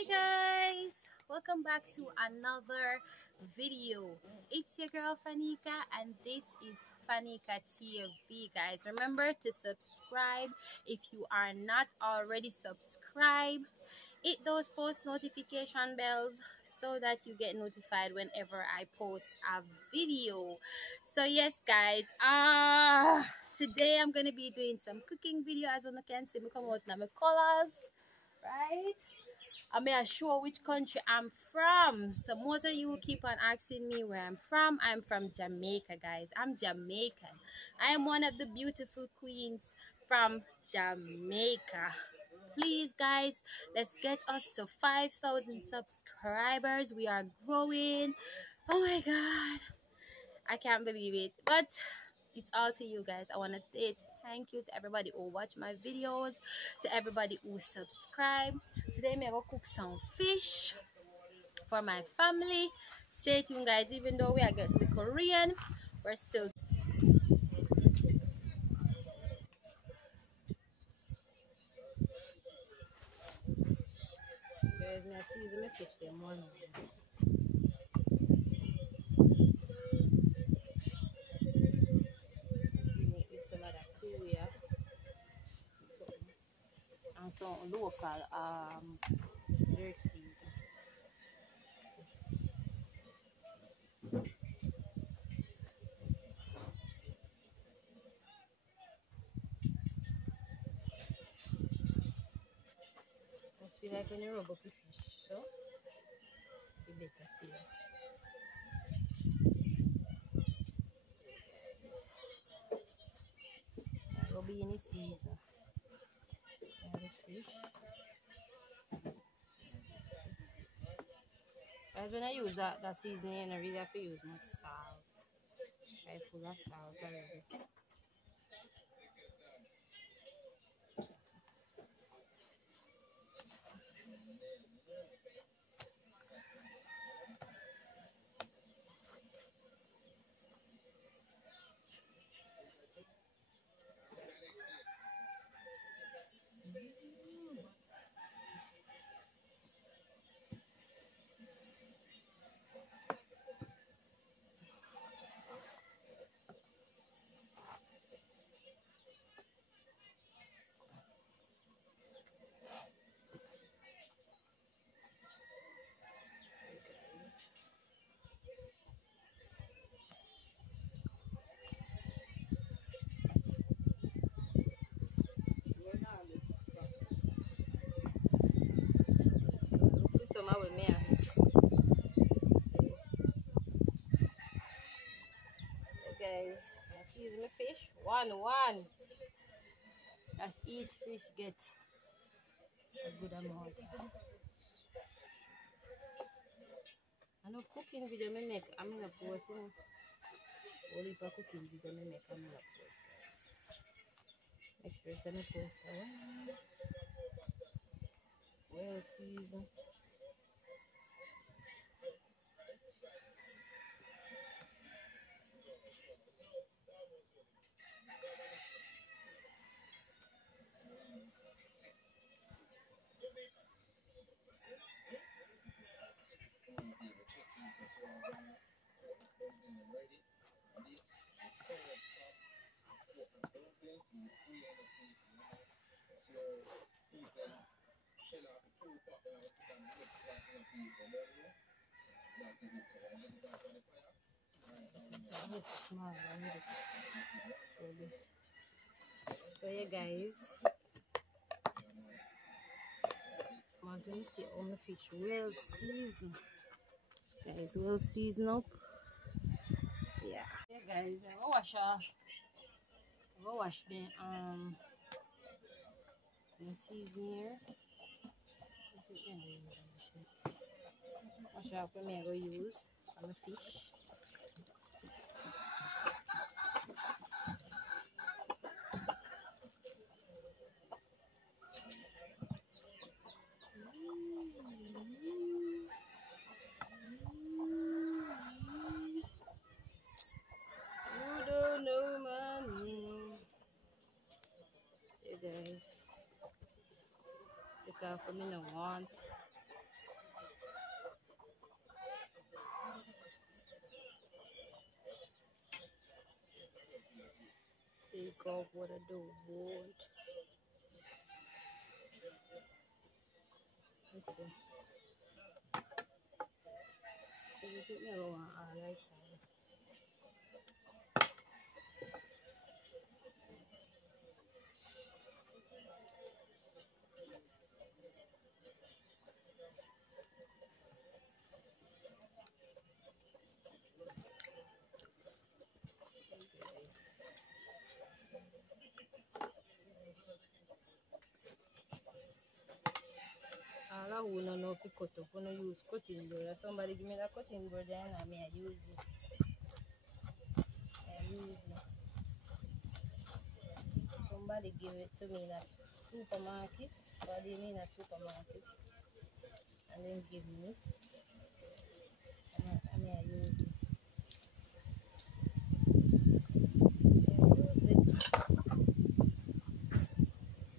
Hi guys, welcome back to another video. It's your girl Fanika and this is Fanika TV. Guys, remember to subscribe if you are not already subscribed. Hit those post notification bells so that you get notified whenever I post a video. So yes guys, today I'm gonna be doing some cooking video. As you can see, me come out now my colors, right? I'm gonna show which country I'm from. So most of you keep on asking me where I'm from. I'm from Jamaica, guys. I'm Jamaican. I am one of the beautiful queens from Jamaica. Please guys, let's get us to 5,000 subscribers. We are growing. Oh my god, I can't believe it, but it's all to you guys. I want to say thank you to everybody who watch my videos, to everybody who subscribe. Today I'm gonna cook some fish for my family. Stay tuned guys. Even though we are getting the Korean, we're still guys, I season my fish them one. It's some of that Korea and some local dirt season. Just feel like when you rub up the fish, so you better feel. Will be in the season. And the fish. Guys, when I use that seasoning, I really have to use much salt. I'm full of salt already. With me. Guys, I season the fish. One. As each fish gets a good amount. I know cooking video me make. I'm gonna post only for cooking video me make. I'm gonna post, guys. Make sure send me post that well seasoned. So yeah guys, I want to see all my fish well seasoned. Guys, well seasoned up. Yeah guys, I'm gonna wash the season here. Wash out for me, I'm gonna use on the fish. You don't know my name. Hey guys, look out for me, no want. Take off what I don't want. Listen. You think me go on all right time. All I who don't know if you cut up, when you use cutting board. Somebody give me that cutting board then I may use it. Somebody give it to me in a supermarket, or they mean a supermarket, and then give me it, and I may use it.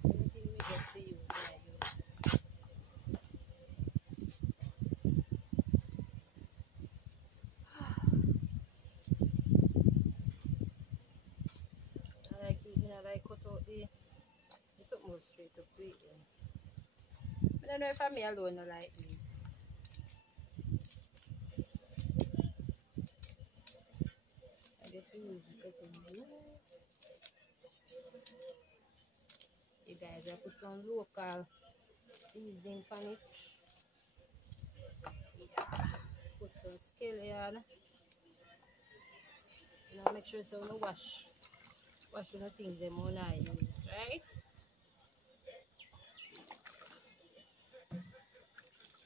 Anything we get to use, I use it. I like it, I like cut out the something more straight up to it. I don't know if I'm me alone or like this. I guess we use the cutting board. You guys, I put some local seasoning on it. Yeah. Put some scallion. You know, make sure so no wash the things them on I use, right?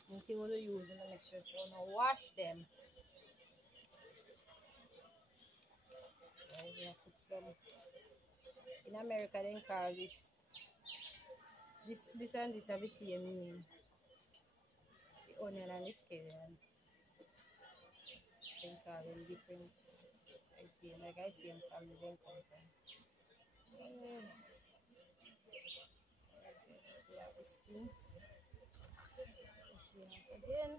Anything you want to use, and make sure so no wash them. Right, yeah, put some. In America, they call this and this have the same name. The onion and the scallion. They call them different. I see them, like I see them from the then come from. We have the skin. Again,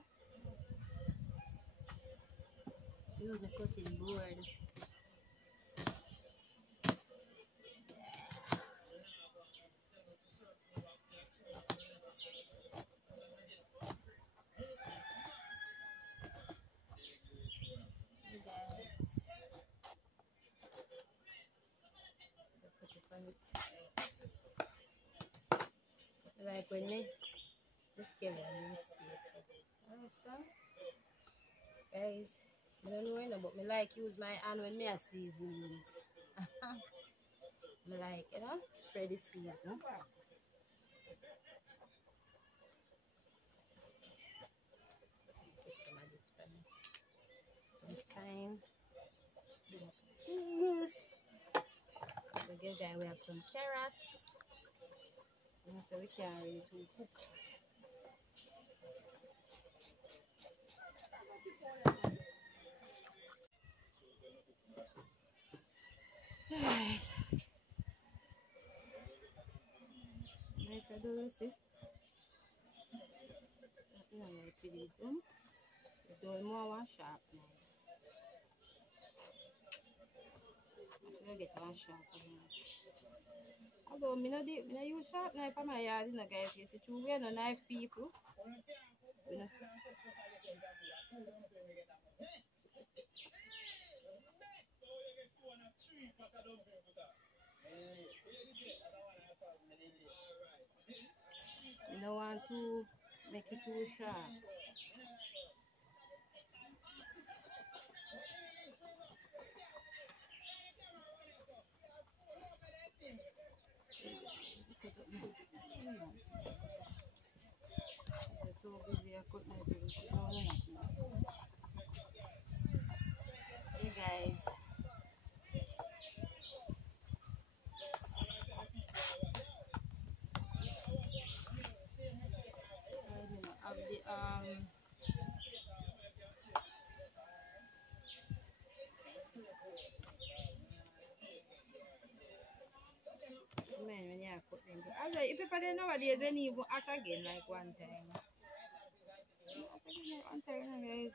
use the cutting board. Like when me the scallion is so. Understand? Guys, I don't know enough, but me like use my hand when me a season it. Me like, you know, spread the season. Time. Again, we have some carrots. So we can really cook. Guys, like I do see. You know, like pretty good. Do more one sharp now. I get one sharp knife. Although me no use sharp knife for my yard, you know, guys. You see, we are no knife people. You know. You don't want to make it too sharp. I'm so busy I couldn't do this. It's all in Hey guys. Of the man when you put them. Although if people there nowadays they need to act again like one time. One time guys.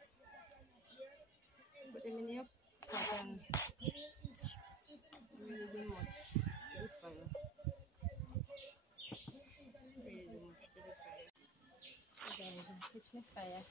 Put them in your pot and really much. Catch me fire.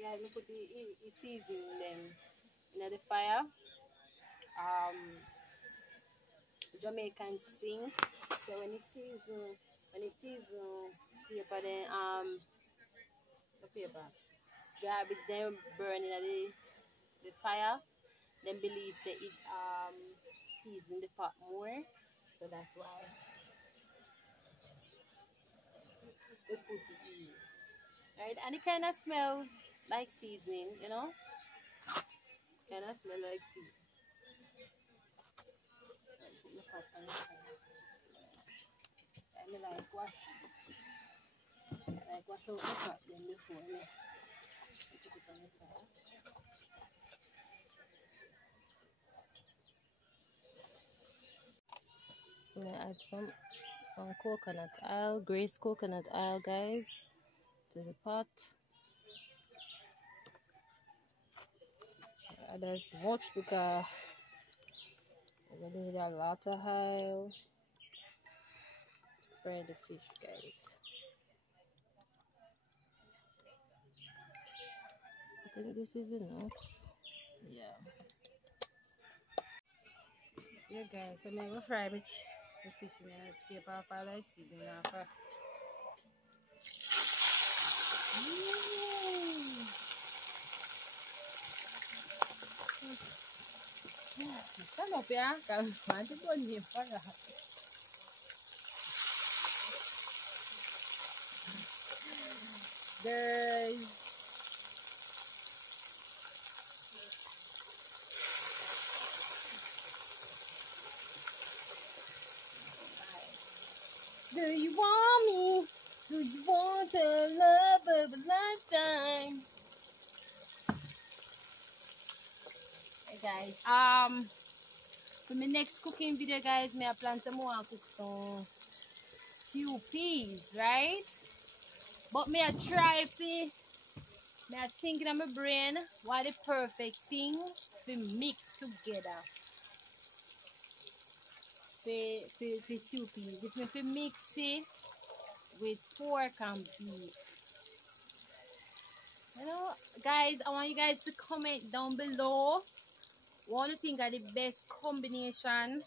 Guys, we put the season them in the fire. Jamaican style. So when it season paper, then the paper garbage then burning at the fire. Then believe say it season the pot more. So that's why we put it in. Right, and it kind of smell like seasoning, you know. Kind of smell like seasoning. I like wash out the pot then before me. Put it on the fire. I'm gonna add some coconut oil, greased coconut oil, guys, to the pot. Add as much because we're gonna need a lot of oil to fry the fish, guys. I think this is enough. Yeah. Yeah, guys, so I'm gonna fry the fish. I'm gonna scrape off all the seasoning off. Stand up here, come on, to go near for that. Girls. Do you want me? Do you want the love of a lifetime? Hey guys, for my next cooking video, guys, I plan to cook some stew peas, right? But I try I thinking in my brain what the perfect thing to mix together for stew peas. If I mix it with pork and beef. You know, guys, I want you guys to comment down below what you think are the best combination,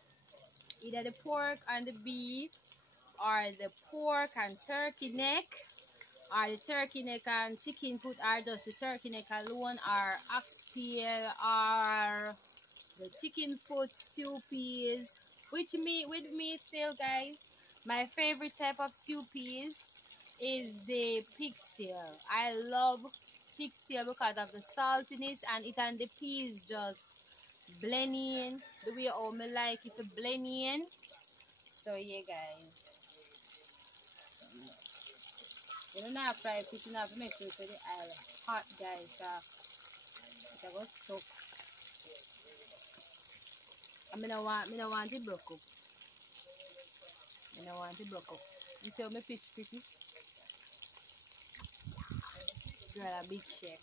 either the pork and the beef, or the pork and turkey neck, or the turkey neck and chicken foot, or just the turkey neck alone, or oxtail, or the chicken foot stew peas. With me still, guys, my favorite type of stew peas is the pig tail. I love pig tail because of the saltiness, and it and the peas just blend in the way how me like it to blend in. So yeah, guys, you don't have to fry fish, you have to make sure the oil hot, guys. It was stuck. I don't want it broke up. I don't want it broke up. You see how my fish pretty? You're a big chef.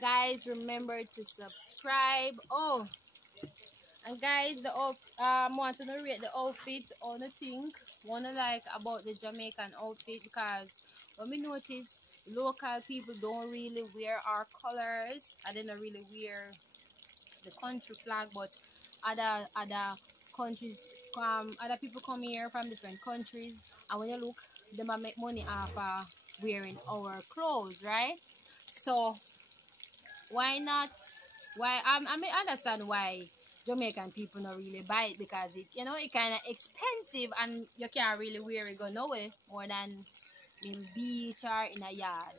Guys, remember to subscribe. Oh, and guys, want to rate the outfit on the thing. Wanna like about the Jamaican outfit, because when we notice local people don't really wear our colors, and they don't really wear the country flag, but other countries other people come here from different countries, and when you look, they might make money off wearing our clothes, right? So why not? I understand why Jamaican people not really buy it because it, you know, it kind of expensive and you can't really wear it go nowhere more than in beach or in a yard.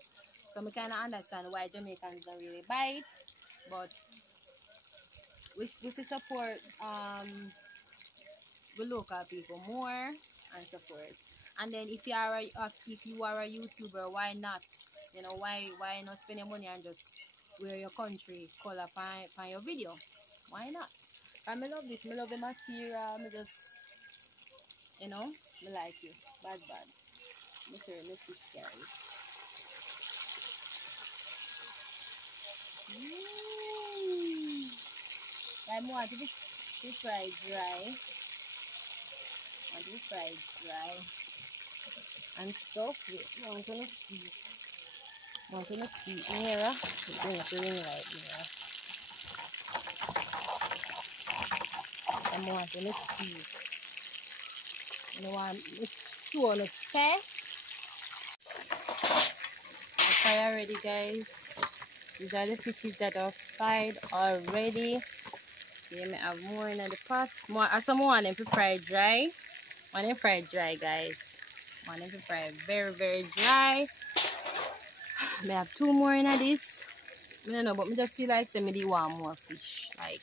So I kind of understand why Jamaicans don't really buy it, but we support the local people more and support. And then if you are a YouTuber, why not? You know, why not spend your money and just wear your country color on your video? Why not? I love this. I love the material. I just, you know, I like it. Bad. Look here, look this, guys. I want to be fried dry. I want to be fried dry and stuff. I want to see. I want to see nearer. It's going to ring right here. I want to see. I want to show the face. The fire ready, guys. These are the fishes that are fried already. See, I have more in the pot. More, some more them to fry dry. One them fried dry, guys. One them to fry very dry. I have two more in this. I don't know, but I just feel like somebody want more fish. Like,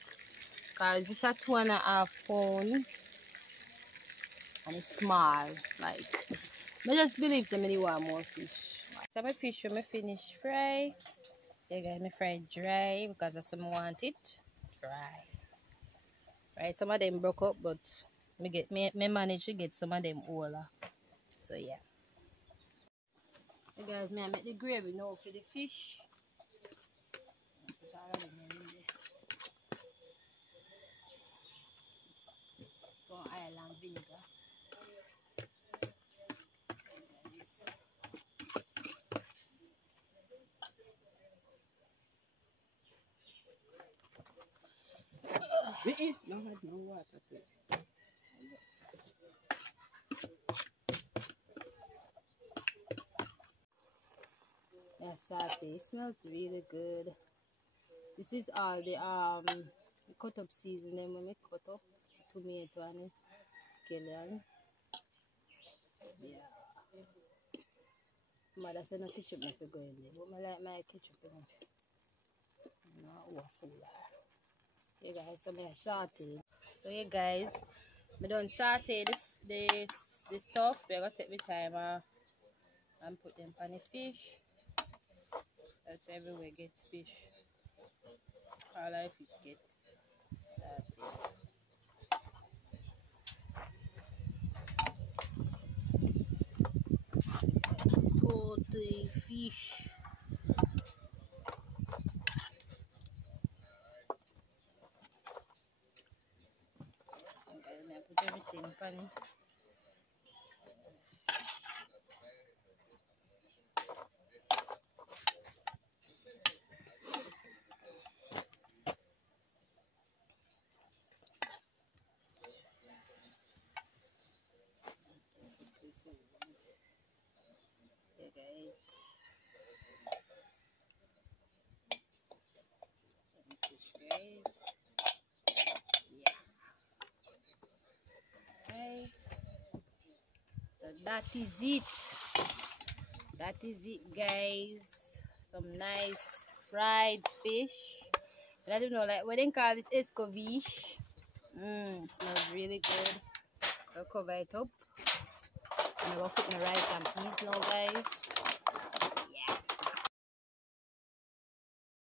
cause this is 2.5 pound and it's small. Like, I just believe somebody want more fish. So my fish when I finish fry. They got me fried dry because I want it dry. Right, some of them broke up, but me managed to get some of them whole. So yeah. Hey guys, I make the gravy now for the fish. So oil and vinegar. No water. Yeah, satay. It smells really good. This is all the cut up seasoning when we cut up tomato and scallion. Yeah. Mother said no ketchup not to go in there, but I like my ketchup in it. No waffle. Yeah guys, so I sauteed. So yeah guys, I done sauteed the stuff. We're gonna take the time and put them on the fish. That's everywhere gets fish. All our fish get sauteed. Saute fish. I put everything on it. Yeah guys. Fish guys. Yeah. Right. So that is it. That is it guys. Some nice fried fish. I don't know, like what they call this, escovish. Smells really good. I'll cover it up. I'm gonna put my rice and peas now guys.